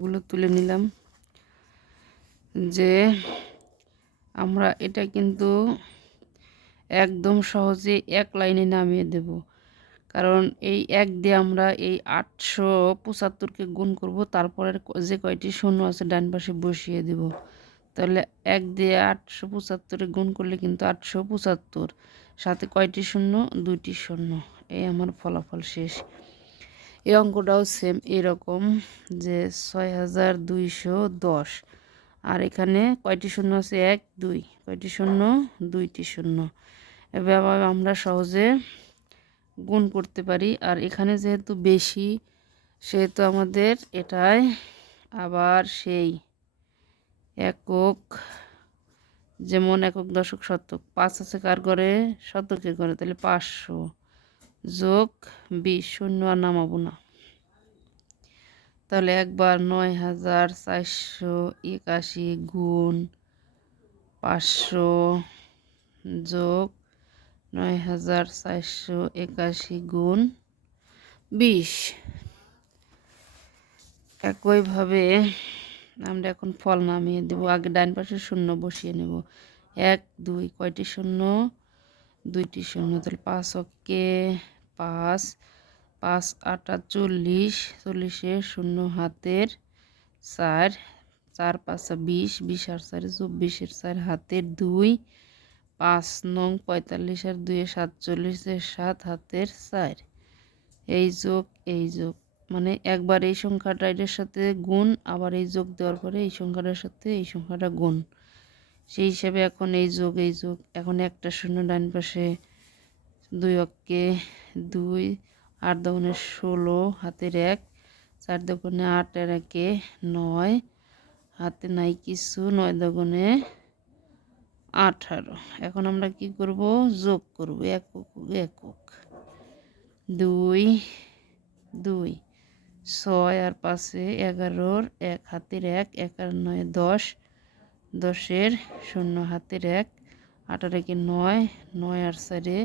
গুলো তুলে নিলাম যে আমরা এটা কিন্তু একদম সহজে এক লাইনে নামিয়ে দেব। কারণ এই এক দিয়ে আমরা এই আটশো পঁচাত্তরকে গুণ করব তারপরে যে কয়টি শূন্য আছে ডান পাশে বসিয়ে দেব। তাহলে এক দিয়ে আটশো পঁচাত্তরে গুণ করলে কিন্তু আটশো পঁচাত্তর। সাথে কয়টি শূন্য? দুইটি শূন্য। এই আমার ফলাফল শেষ। এই অঙ্কটাও সেম এরকম যে ছয় হাজার দুইশো দশ। আর এখানে কয়টি শূন্য আছে? এক, দুই। কয়টি শূন্য? দুইটি শূন্য। এভাবে আমরা সহজে গুণ করতে পারি। আর এখানে যেহেতু বেশি, সেহেতু আমাদের এটাই আবার সেই একক, যেমন একক দশক শতক। পাঁচ আছে কার ঘরে? শতকের ঘরে। তাহলে পাঁচশো। যোগ বিশ, শূন্য আর নামাবো না। তাহলে একবার নয় হাজার চারশো একাশি গুণ পাঁচশো যোগ নয় হাজার চারশো একাশি গুণ বিশ। একইভাবে আমরা এখন ফল নামিয়ে দেবো। আগে ডান পাশে শূন্য বসিয়ে নেব। এক, দুই, কয়টি শূন্য? দুইটি শূন্য। তাহলে পাঁচ অক্কে পাঁচ পাঁচ আটা চল্লিশ, চল্লিশে শূন্য হাতের চার চার পাঁচা বিশ বিশ আর চার চব্বিশের চার হাতের দুই, পাঁচ নং পঁয়তাল্লিশ আর দুয়ে সাতচল্লিশের সাত হাতের চার। এই যোগ এই যোগ। মানে একবার এই সংখ্যাটা এটার সাথে গুণ, আবার এই যোগ দেওয়ার পরে এই সংখ্যাটার সাথে এই সংখ্যাটা গুণ। সেই হিসাবে এখন এই যোগ এই যোগ। এখন একটা শূন্য ডান পাশে দুই অক্কে দুই, আট দোকানে ষোলো, হাতের এক, চার দোকানে আট আর একে নয়, হাতে নাই কিছু, নয় দোকানে আঠারো। এখন আমরা কি করব? যোগ করব, একক একক। দুই দুই, ছয় আর পাশে এগারোর এক, হাতের এক আর নয় দশ, দশের শূন্য, হাতের এক আঠারো একে নয় নয় আর চারে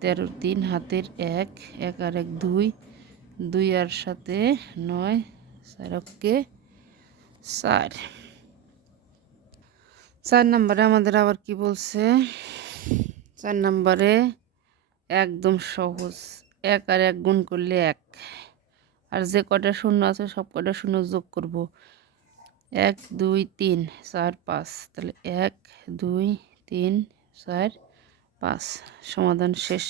তেরো, তিন, হাতের এক এক আর এক, দুই দুই আর সাথে নয় চারকে চার। চার নম্বরে আমাদের আবার কি বলছে? চার নম্বরে একদম সহজ, এক আর এক গুণ করলে এক। আর যে কটা শূন্য আছে সব কটা শূন্য যোগ করব। এক, দুই, তিন, চার, পাঁচ। তাহলে এক, দুই, তিন, চার পাঁচ সমাধান শেষ।